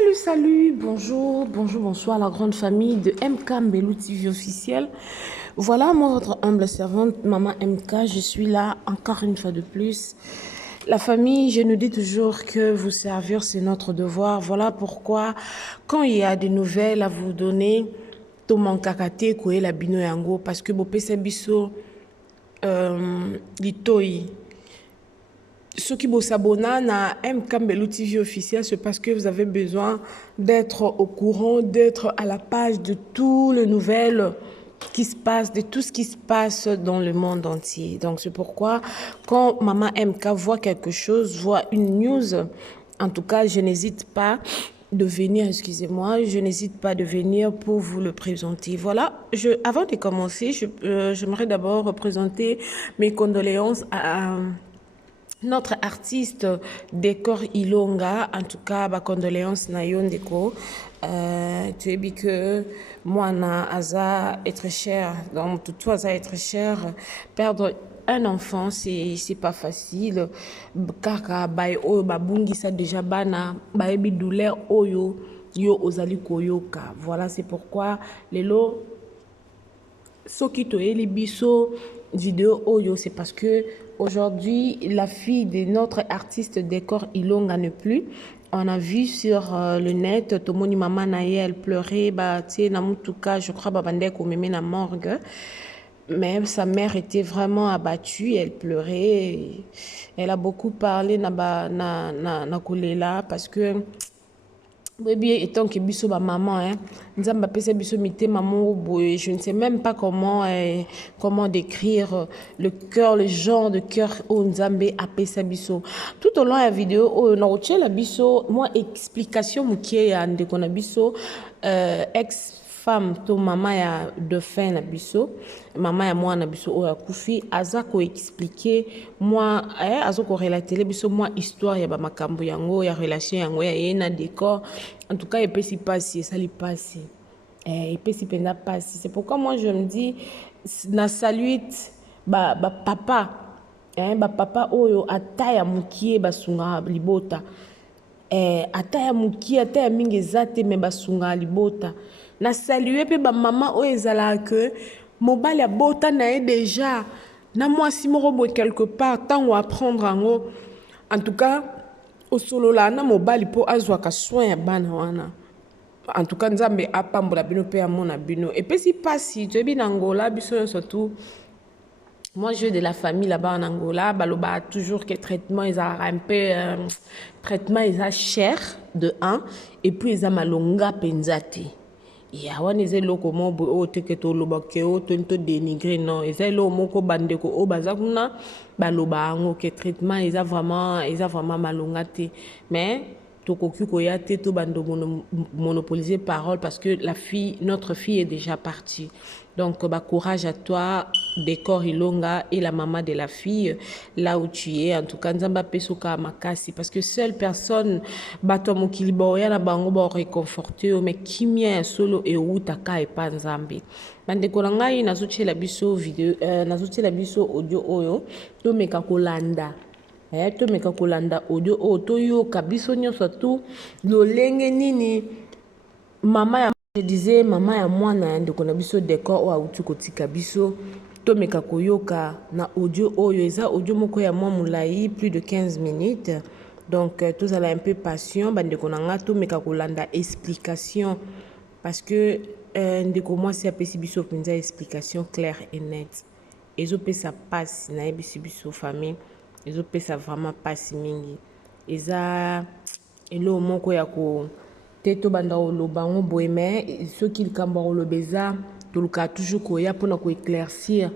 Salut, salut, bonjour, bonjour, bonsoir la grande famille de MK Mbelou TV officiel. Voilà, moi, votre humble servante, Maman MK, je suis là encore une fois de plus. La famille, je nous dis toujours que vous servir, c'est notre devoir. Voilà pourquoi, quand il y a des nouvelles à vous donner, tout mon kakate, koué la bino yango, parce que bo pese biso, litoi. Ceux qui s'abonnent à MK Mbelou TV officiel, c'est parce que vous avez besoin d'être au courant, d'être à la page de toutes les nouvelles qui se passent, de tout ce qui se passe dans le monde entier. Donc c'est pourquoi quand Maman MK voit quelque chose, voit une news, en tout cas, je n'hésite pas de venir, excusez-moi, je n'hésite pas de venir pour vous le présenter. Voilà, avant de commencer, j'aimerais d'abord présenter mes condoléances à notre artiste Décor Ilonga. En tout cas, ma condoléances na yo ndeko. Tu es dit que moi na Aza est très cher, donc tout Aza est très cher. Perdre un enfant, c'est pas facile. Kaka bay o babungi ça déjà bana baebi douleur oyo yo ozali koyoka. Voilà, c'est pourquoi les lots soki toyeli biso vidéo oyo, c'est parce que aujourd'hui la fille de notre artiste Décor Ilonga ne plus. On a vu sur le net tomoni maman naye elle pleurait ba tie na mutuka, je crois babande ko meme na morgue. Mais sa mère était vraiment abattue, elle pleurait, elle a beaucoup parlé na kolela parce que oui, étant que biso ba maman, hein, nzamba pesa biso mité maman boye, je ne sais même pas comment décrire le cœur, le genre de cœur où nzambe a pesa biso. Tout au long de la vidéo, on a retiré la biso, moi explication mukie ya ndeko na biso, ex femme to mama ya dauphin na biso, mama ya mwana biso o ya kufi aza ko expliquer moi azo ko relater biso moi histoire ya ba makambo yango ya relation yango ya yena Décor. En tout cas et puis si passe ça lui passe et puis si penda passe. C'est pourquoi moi je me dis na saluite ba papa ba papa oyo ataya mukie basunga libota ataya mukie ataya mingi zate me basunga libota. Na saluer pe ba maman o ezala que mobile ya bota na e déjà na moi si mo robo quelque part tant ou apprendre en tout cas au solo la na mobile po azwa ka soin ya bana wana. En tout cas nzambe apambola bino pe amona bino et puis si pas si tu es bien Angola biso surtout. Moi, je de la famille là-bas en Angola, baloba toujours que traitement ils ont un peu traitement ils ont cher de un et puis ils ont malonga penzate. Ya wana eze loko mo bo o teke to loba ke o to dénigrer non eze lo moko bande ko o baza kuna baloba ngo ke traitement ils ont vraiment malonga te mais tokoki koya te to bando monopoliser parole parce que notre fille est déjà partie. Donc bah courage à toi Décor Ilonga et la maman de la fille là où tu es. En tout cas nzamba pesoka makasi parce que seule personne bato mokili boya na bango ba réconforter mais kimia solo et utaka et pas nzambe. Bandeko na ngai nazotiela biso video nazotiela biso audio oyo to meka kolanda. To meka kolanda audio o to yo kabiso nyonso tu lolenge nini mama ya je disais mama ya mwana ndeko na biso Décor o autu kotika biso to meka koyoka na audio oyo eza audio moko ya mwa mulai plus de 15 minutes. Donc tous allez un peu patient bandeko na nga to meka kolanda explication parce que ndeko moi c'est apesi biso penza explication claire et nette. Ezo pesa passe na ebisi biso famille. Ezo pesa vraiment passe mingi. Eza elo moko ya ko teto banda oloba ngo boye mais ceux qui likamba olobeza toluka toujours koya pona ko éclaircir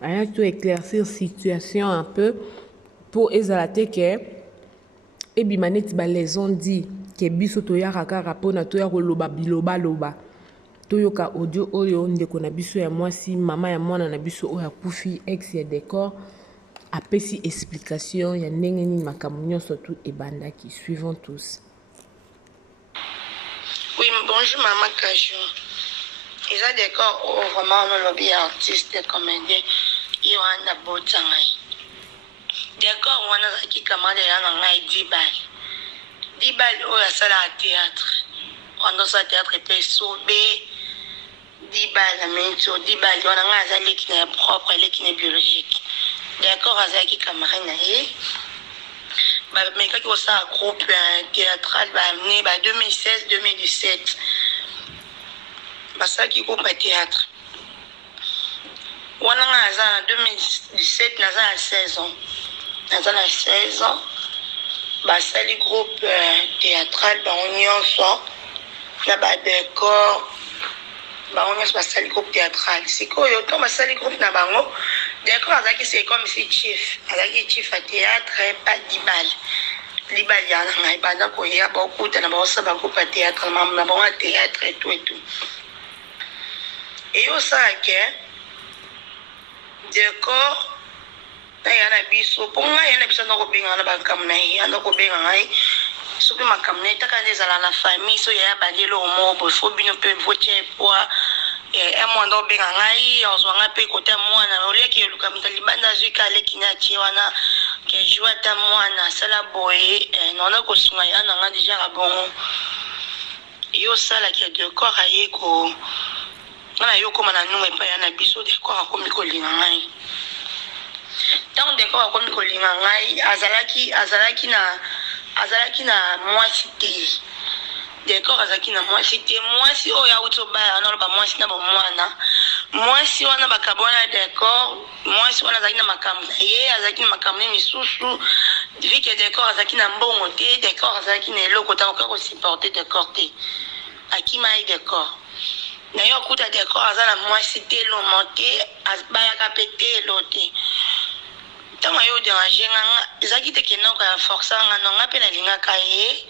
hein to éclaircir situation un peu pour ezalate que et bimaneti ba les ont dit que biso to ya kaka pona to ya koloba biloba loba to yoka audio oyo ndeko na biso ya mwasi mama ya mwana na biso oya kufi ex ya Décor apesi explication ya ndenge nini makambo nyonso tout ebandaki suivons tous. Oui, bonjour Maman Kajou. Ils ont Décor vraiment le lobby artiste, comédien, ils ont un beau temps. Décor, on a qui commande un an 10 balles. 10 balles au la salle à théâtre. On a ça théâtre et puis sauver 10 balles, mais sur 10 balles, on a un qui est propre, qui est biologique. D'accord, à qui camarade, mais quand on a un groupe théâtral, 2016-2017, ça qui groupe à théâtre. On a en 2017, on a 16 ans. On a 16 ans. Ça les groupes théâtral, on y en sort. On a des décors. On y a les groupes théâtral. C'est quoi? On a les groupes nabango. D'accord, c'est comme si chef. Avec chef à théâtre, pas 10 balles. 10 balles, il y a beaucoup de groupes à théâtre, à théâtre et tout et tout. Et au sac, décor, il y a un biseau. Pour moi, il y a un biseau dans le bain, il y a un bain, so pe makamne taka ndezala na famille so ya bandelo mo faut bino pe voter poa moi ndo benga ngai ozwanga pe côté mwana ole ki luka mtali banda zika le kinyachi wana ke joa ta mwana sala boye nona ko sunga yana nga déjà bon yo sala ki décor aye ko na yo ko mana nunga pa yana biso décor ko mi ko linga ngai tant décor ko mi ko linga ngai azalaki na mwasi te décor azalaki na mwasi te mwasi oyo auti obaya wana oloba mwasi na bomwana mwasi wana bakabona décor mwasi wana azalaki na makambo na ye azalaki na makambo ne misusu vi ke décor azalaki na mbongo te décor azalaki na eloko takoka kosupporte décor te akima ye décor na yo akuta décor aza na mwasi te lomo te bayaka pe te elo te ntango yo dérange nganga ezalaki te kenoko ya force nga nonga mpe nalingaka ye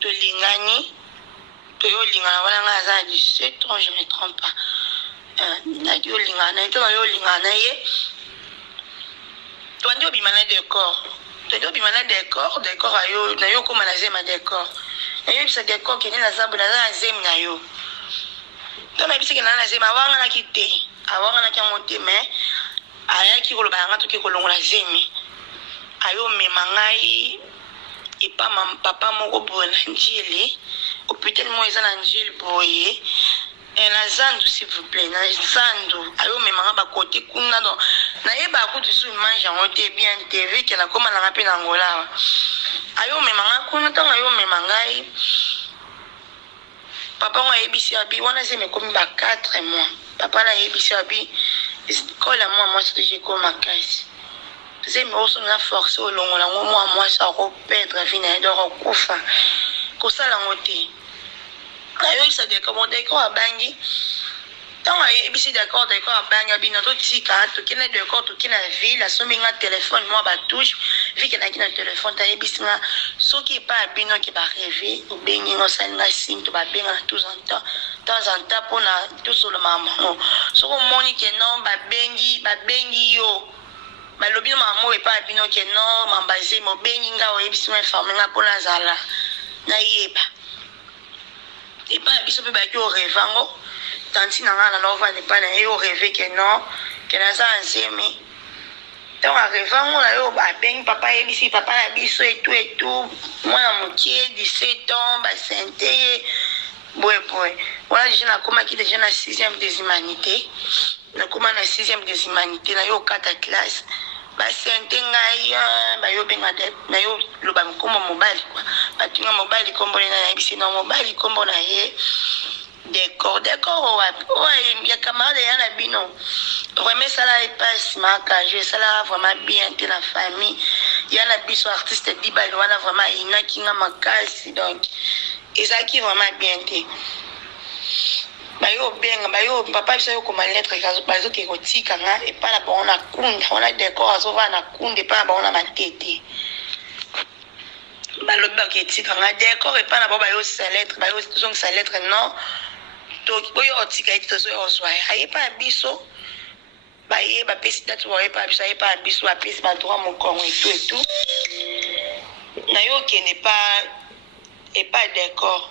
tolingani toyolingana wana nga aza na 17 ans je me trompe pas naki yolingana ye ntango yolingana ye toandi obima na décor décor ayo na yo okóma na zemi ya décor nayoyebisa décor kende na zambo naza na zemi na yo ntango nayebisaki na zemi awanganaki te awanganaki yango te mais ayaki koloba yanga toki kolongola zemi ayo mema ngai epa papa moko boye na njili hôpital mo eza na njili boye na zandu s'il vous plaît na zandu ayo mema nga bakote kuna donc nayeba kutu su image yango te bien te vi ke nakóma nanga mpe na ngola ayo mema nga kuna ntango ayo mema ngai papa ngo ayebisi abi wana zemi ekomi ba 4 mois papa na ayebisi abi kola mwa mwasi to jeko makasi zemi osonga force olongola ngo mwa mwasi akopedre vi na ye doko kufa kosala ngo te ayoyisa décor bon décor abangi ntango ayebisi décor abangi abina totika tokende décor toki na ville asombi nga telefone mwa batouche vi ke naki na telefone tayebisi nga soki epa abino ke bareve obengi nga osali nga signe to babenga na temps en temps mpona tosoloma mongo soki omoni ke non babengi yo balobi no mamo epa abino ke non mambaze mobengi nga oyebisi nga informe nga mpona azala nayeba epa biso mpe bayaki orevango tanti na nga na novane epa na ye oreve ke non ke naza nzemi ntango arevango na yo abengi papa ayebisi papa na biso etu mwana mokie 17 ans basente ye boye wana deja nakomaki deja na 6e des humanités nakoma na 6e des humanités na yo okata classe basente ngai bayobenga na yo loba nkombo mobali kwa batunga mobali kombo na yebisi na mobali kombo na ye décor ya camarade ya na bino vraiment sala epasse maka je sala vraiment bien te na famille ya na biso artiste dibali wana vraiment inaki nga makasi donc ezalaki vraiment bien te bayo papa biso yokoma lettre bazoke kotika nga epa na bango na kunda wana décor azovaa na kunda epa na bango na matete balobi baketika nga décor epa na bango bayozongisa lettre non oyo otika eti tozoya ozwa ayepa ya biso baye bapesi date bayepa ya biso ayepa ya biso bapesi badroit mokongo etu na yo okende epa décor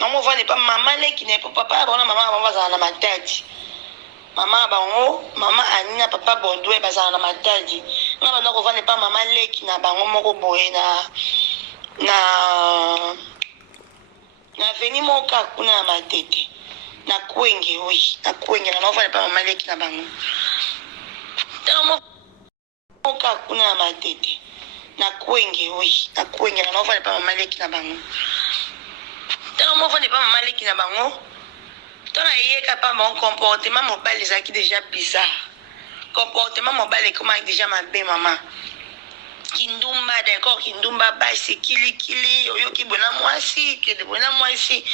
non voit n'est pas maman qui n'est pas papa bon maman bazana na matadi mama bango mama anina papa bondwe bazana na matadi nga bana ko vane pas maman leki na bango moko boye na na veni moka kuna na matete na kwenge oui na kwenge na mafana pa mamaleki na bango tamo moka kuna na matete na kwenge oui na kwenge na mafana pa mamaleki na bango tamo mafana pa mamaleki na bango tona yeka pa mon comportement mobile ezaki déjà bizarre comportement mobile comment déjà mabe maman kindumba d'accord kindumba basi kili oyoki bona mwasi kede bona mwasi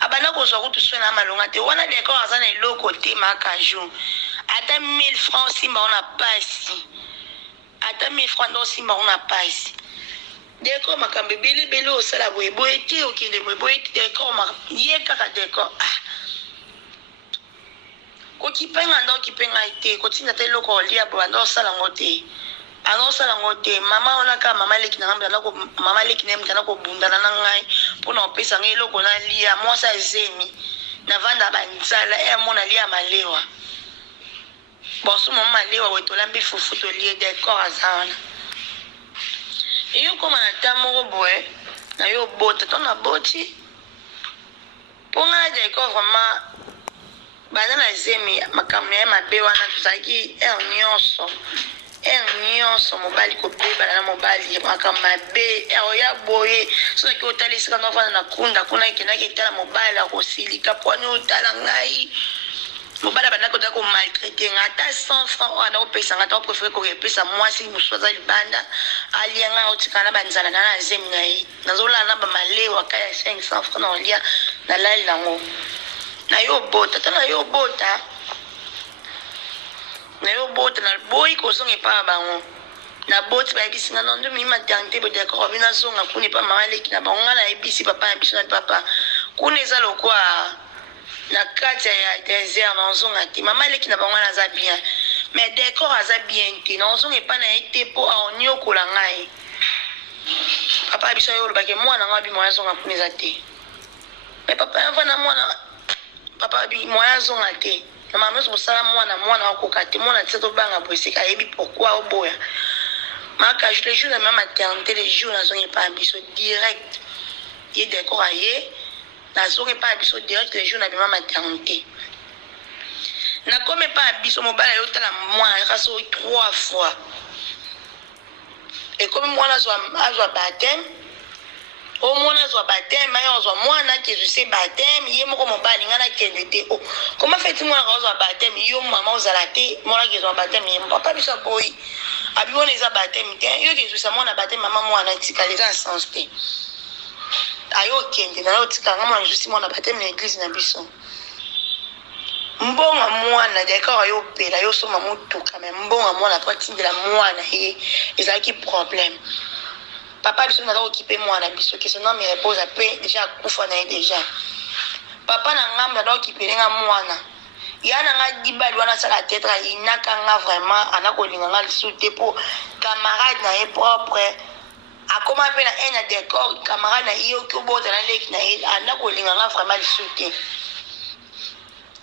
abana ko zwa kutu na malonga te wana d'accord azana eloko te makaju ata 1000 francs simba ona pasi ata 1000 francs ndo simba ona pasi d'accord makambe bele osala boye te okende boye te d'accord ma yeka ka d'accord ko kipenga ndo kipenga ite ko tinda te eloko olia bo ndo sala ngote alosala ngote mama ona ka mama leki na ngamba nako mama leki ne mtana ko bundana na ngai pona opesa ngai loko na lia mosa ezemi na vanda banzala mona lia malewa boso mama malewa wetola mbi fufu to lie decor azana iyo koma na tamo boye na yo bota to na boti ponga decor vraiment banana ezemi makamne mabewa na tsaki nyonso mobali kobeba na mobali makamabe oya boye soki ki otalisika novana na kunda kuna ikendaki etala mobali akosilika poni otala ngai mobali abandaki otala komaltraite nga ata 100 francs oyo anaopesa nga ta opréfere kokepesa mwasi mosusu aza libanda alia ngai otikala na banzala na na zemi na ye nazolala na bamalewa ka ya 500 francs na olia nalali nango na yo bota ta na yo bota na yo bota na boyi kozonga epa bango na boti bayebisi nga nondo mi maternité bo d'accord bina zonga kuna epa mama leki na bango nga na yebisi papa na biso na papa kuna eza lokwa na kati ya désert na zonga te mama leki na bango na za bien mais d'accord aza bien te na zonga epa na ete po aonyokola ngai papa biso yo lobake mwana nga bi moya zonga kuna eza te mais papa yavana mwana papa bi moya zonga te na mama so sala mwana akoka te mwana tseto banga boseka yebi pourquoi oboya maka je les jours de ma maternité les jours na zongi pas biso direct et d'accord aye na zongi pas biso direct les jours na ma maternité na comme pas biso mobala yo tala mwana kaso 3 fois et comme mwana azwa baptême au mwana azwa baptême ayo azwa mwana ke je sais baptême ye moko mobali ngana kende te oh comment fait-il mwana azwa baptême yo mama ozala te mwana ke azwa baptême ye papa biso boy abi wona eza baptême te yo ke je sais mwana baptême mama mwana tikala eza sens te ayo kende na yo tikanga mwana je sais mwana baptême na église na biso mbonga mwana d'accord ayo pela yo soma mutuka mais mbonga mwana po tindela mwana ye ezalaki problème papa biso na occupé mwana biso que son nom me repose après déjà kufa na déjà papa na ngamba na occupé nga mwana yana nga dibali wana sala tête inaka nga vraiment anakolinga nga lisute po camarade na ye propre akoma pe na un décor camarade na yo ko bota na leki na ye anakolinga nga vraiment lisute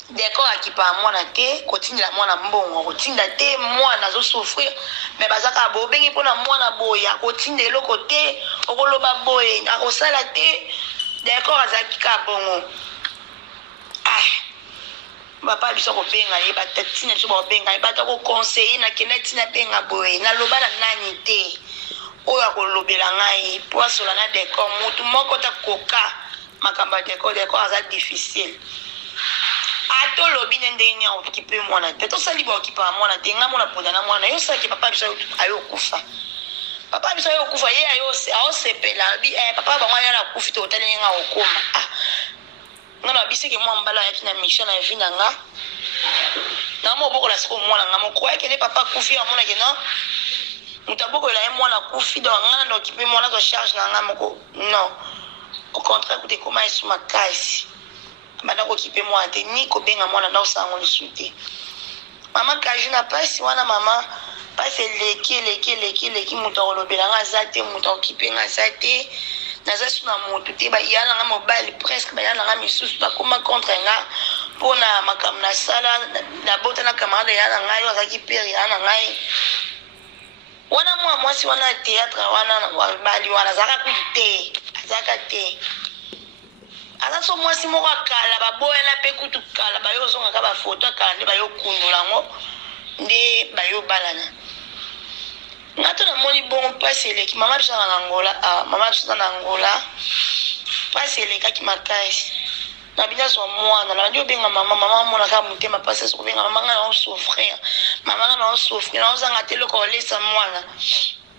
d'accord akipa mwana te kotinda mwana mbongo kotinda te mwana zo souffrir mais bazaka bo bengi pona mwana boya kotinda eloko te okoloba boye akosala te d'accord azaki ka bongo papa biso ko benga ye batatina biso ko benga ye batako conseiller na kena tina benga boye na loba na nani te oyo akolobela ngai poisola na d'accord mutu moko ta koka makamba d'accord aza difficile ato lobi nende nya okipe mwana te to sali ba okipa mwana te nga mwana ponda na mwana yo saki papa biso ayo kufa papa biso ayo kufa ye ayo sepela bi papa ba mwana na kufi to tane nga okoma nga na biseke mwa mbala ya kina mission na vina nga na mo boko la siko mwana nga mo kwa ke papa kufi ya mwana ke no mutaboko la mwana kufi do nga na okipe mwana to charge na nga moko non au contraire kuti koma isuma kasi bana ko kipe mwana te ni ko benga mwana na osango lisute mama kaji na pasi wana mama pasi leki muto olobela nga zate muto okipe nga zate na zasu na mutu te ba yana nga mobile presque ba yana nga misusu ba koma contre nga pona makam na sala na bota na camarade yana nga yo azaki peri yana nga wana mwasi wana théâtre wana bali wana azalaka kutu te azalaka te aza so mwasi moko akala baboyana mpe kutu kala bayozongaka bafoto akala nde bayokundola yango nde bayobalana nga to namoni bongo mpasi eleki mama biso na Angola mama biso na Angola mpasi elekaki makasi na bina zwa mwana na bandi obenga mama monaka motema mpasi esi kobenga mama nga na osouffrir mama nga na osouffrir na ozanga te eloko olesa mwana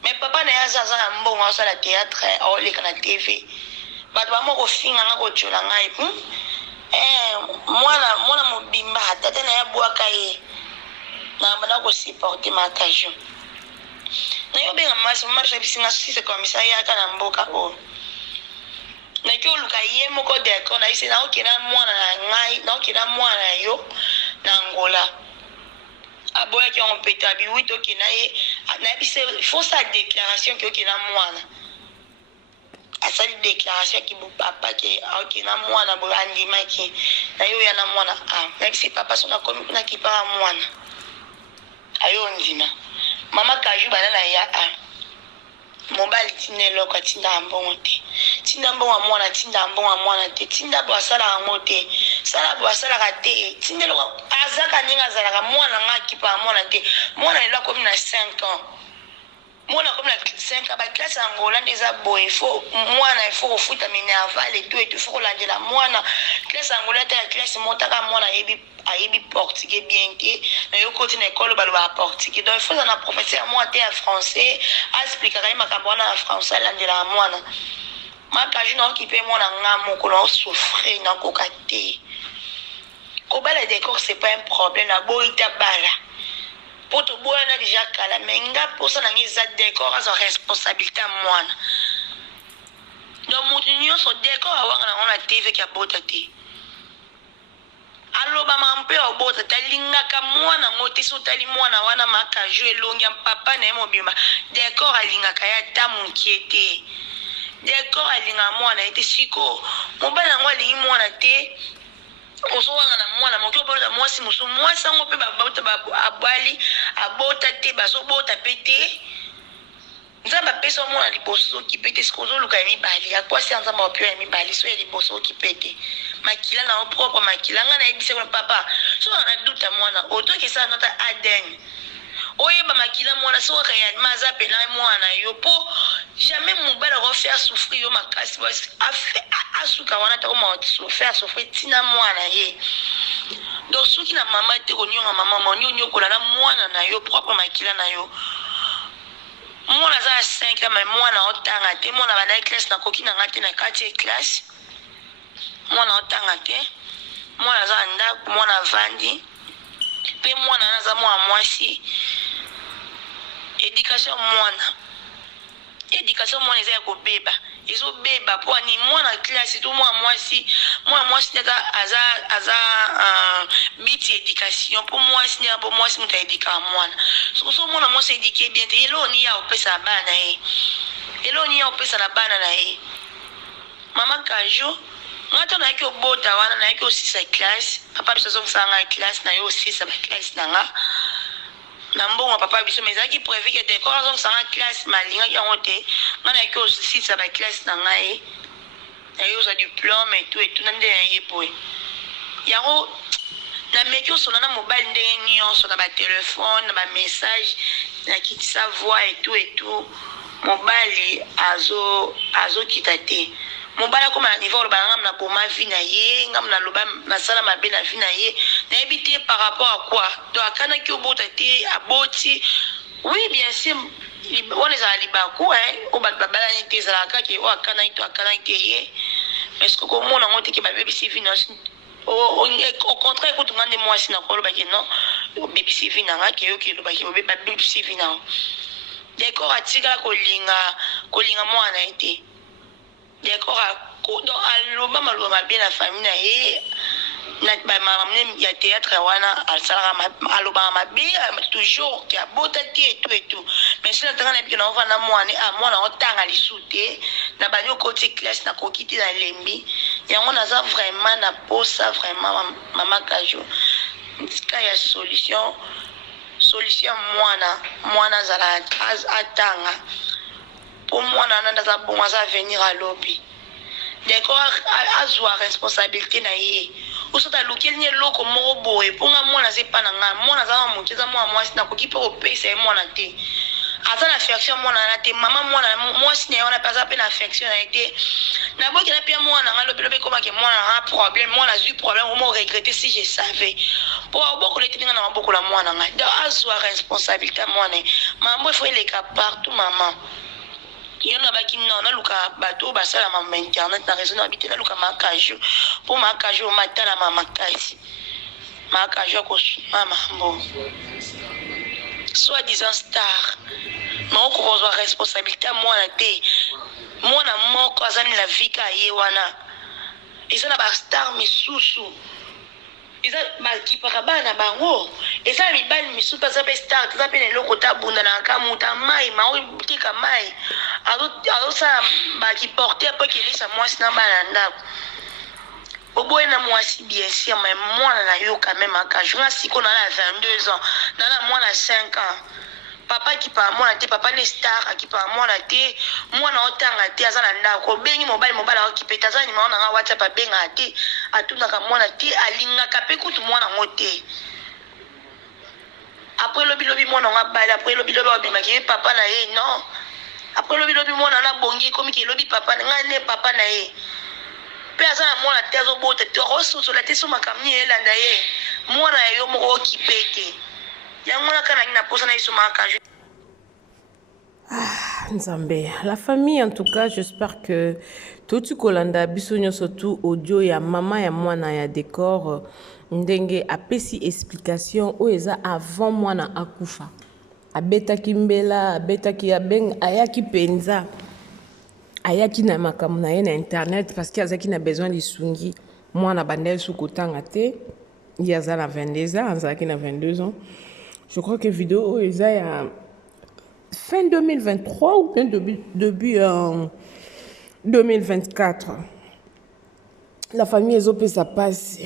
mais papa na ye aza na mbongo azosala théâtre aoleka na tv bato bamo kofinga nga kotiola ngai mwana mobimba tata na ye abwaka ye na banda kosupporte makajo nayobenga masi mama biso bisinga sise komisa yaka na mboka oyo naki oluka ye moko d'accord naise naokenda mwana na ngai naokenda mwana na yo na Angola aboyaki yango mpete abiwiti okenda ye nayebise faut sa déclaration ki okenda mwana asali déclaration ki papa ke aokenda mwana boye andimaki na yo oya na mwana nayebise papa so nakomi kuna kipaka mwana ayo ndima mama kaju bana na ya mobali tinda eloko atinda mbongo te tinda mbongo mwana tinda mbongo mwana te tinda bo asalaka yango te sala bo asalaka te tinda eloko azaka ndenge azalaka mwana nga akipa mwana te mwana lelo akomi na 5 ans mwana akomi na 5 ans baklase Angola nde eza boye ifo mwana ifo kofuta minerval etu ifo kolandela mwana klase Angola te ya klase motaka mwana ayebi portugais bien te na yo koti na ekolo baloba portugais donc il faut na professeur moi te ya français expliquer kai makambo wana na français alandela mwana makaji na okipe mwana nga moko na souffrir na koka te kobala décor c'est pas un problème na boita bala poto boya na déjà kala menga posa na ngeza décor azo responsabilité mwana donc mutu nyonso décor awanga na ona TV ki abota te aloba mampe obota talingaka mwana ngote so tali mwana wana makajo elongi papa na mobimba décor alingaka ya tamunkiete décor alinga mwana ete siko mobala ngo alingi mwana te osowanga na mwana moki obota mwasi musu mwasi ngo pe babota abwali abota te bazobota pete nzamba pesa mwana liboso kipete sikozo luka mibali akwasi nzamba opio ya mibali so ya liboso kipete makila na propre makila nga na ebise kwa papa so na duta mwana otoki sa nota aden oyeba makila mwana so ka maza pena mwana yo po jamais mobala va faire souffrir yo makasi asuka wana ta ko faire souffrir tina mwana ye donc soki na mama te konyonga mama monyo kola na mwana na yo propre makila na yo mwana za 5 mais mwana otanga te mwana bana classe na koki na ngate na 4e classe mwana otanga te mwana za ndako mwana vandi pe mwana naza mwana mwasi éducation mwana eza ya kobeba ezobeba po ani mwana classe to mwana mwasi neta aza biti éducation po mwasi neta po mwasi muta éduka mwana so mwana mwasi éduqué bien te elo ni ya opesa bana ye elo ni ya opesa na bana na ye mama kajo ngata na yaki obota wana na yaki osisa classe papa biso azongisanga classe na yo osisa ba classe na nga na mbongo papa biso mais ezalaki prévu ke décor azongisanga classe malingaki yango te nga na yaki osisa ba classe na ngai na yo oza diplôme etu na nde na ye boye yango na meki osona na mobali ndenge nyonso na batelefone na bamessage na kitisa voix etu mobali azokita te mobala koma na niveau oloba ngam na boma vie na ye ngam na loba nasala mabe na vie na ye nayebi te par rapport à quoi donc akanaki obota te aboti oui bien sûr wana ezala libaku o bato babalani te ezalaka ke o akanaki to akanaki te ye mais soki komona yango te ke babebisi vie na au contraire kutunga nde mwasi na koloba ke non obebisi vie na nga ke yo ke loba ke babebisi vie na ngo décor atikala kolinga mwana ye te d'accord donc aloba maloba mabe na famille na ye na bamamne ya théâtre wana asalaka alobaka mabe toujours ke abota te etu mais sila tanga na bike na ovanda mwana otanga lisu te na banyo koti classe na koki te na lembi yango naza vraiment na posa vraiment mama kajo tika ya solution solution mwana zala atanga pour mwana nanda za bon za venir à lobby d'accord azwa responsabilité na ye usota lukeli nye loko moko boye ponga mwana zepa na nga mwana za mukeza mwana mwasi na koki pe opesa ye mwana te aza na affection mwana na te mama mwana mwasi na wana pasa pe na affection na te na boki na pia mwana nga lobi koma ke mwana na problème mwana zui problème au moins regretter si je savais pour beaucoup les tinga na beaucoup la mwana nga da azwa responsabilité mwana mambo faut il est partout maman yona baki na luka bato basala ma internet na raison habiter na luka makajo pour makajo matala mama kasi makajo ko mama bon soi-disant star mais on commence à responsabilité mwana te mwana moko azani la vie ka ye wana ils ont ba star misusu ils ont ba kipaka bana bango et ça mi bal misusu pas ça star ça pe ne lokota bunda na kamuta mai ma o tika mai alo ça ba qui porter pas qu'il ça moi sina bana ndako oboye na mwasi bien sûr mais mwana na yo quand même aka jour si qu'on a 22 ans na mwana 5 ans papa qui pa mwana te papa ne star qui pa mwana te mwana otanga te azana ndako bengi mobile o kipeta zani maona nga WhatsApp benga te atuna ka mwana te alinga ka pe kutu mwana ngote après lobi mwana nga bala après lobi obima ki papa na ye non après lobi mwana na bongi komi ki lobi papa nga ne papa na ye pe azana mwana te azobota te roso la te so makamni elanda ye mwana yo moko kipete yango na kana na posa na iso makajo. Nzambe, la famille en tout cas, j'espère que tout kolanda bisonyo surtout audio ya mama ya mwana ya décor ndenge apesi explication o eza avant mwana akufa. Abetaki mbela, abetaki abeng ayaki penza. Ayaki na makamu na ye na internet parce qu'il azaki na besoin lisungi. Mwana bandel sou kotanga te. Il a 22 ans, azaki na 22 ans. Je crois que vidéo eza ya fin 2023 ou bien début 2024. La famille ezopesa passe.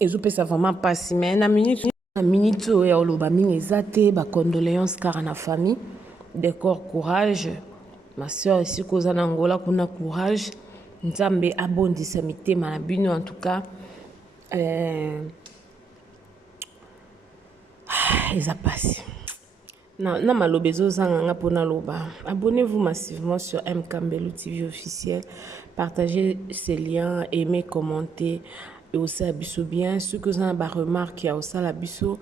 Ezopesa vraiment passe. Mais na minute ya oloba mingi ezate ba condoléances car na famille. D'accord, courage. Ma soeur ici koza na Angola kuna courage. Nzambe abondisa mitema na bino en tout cas. Eza passe. Na malobezo zanganga pona loba. Abonnez-vous massivement sur MK Mbelu TV officiel. Partagez ces liens, aimez, commentez. Et aussi abisso bien. Ceux que vous avez des remarques à aussi l'abisso,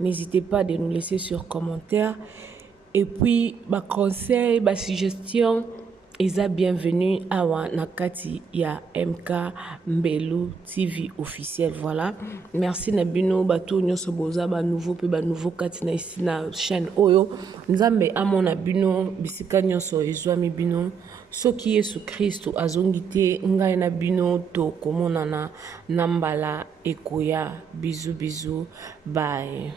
n'hésitez pas de nous laisser sur commentaire. Et puis, ma conseil, ma suggestion, Eza bienvenue à Nakati ya MK Mbelu TV officiel. Voilà. Merci Nabino Bato Nyoso Boza ba nouveau pe ba nouveau kati na ici na chaîne Oyo. Nzambe amo Nabino bisika Nyoso ezwami bino. Soki Yesu Kristo azongite ngai na bino to komona na nambala ekoya. Bisous bisous. Bye.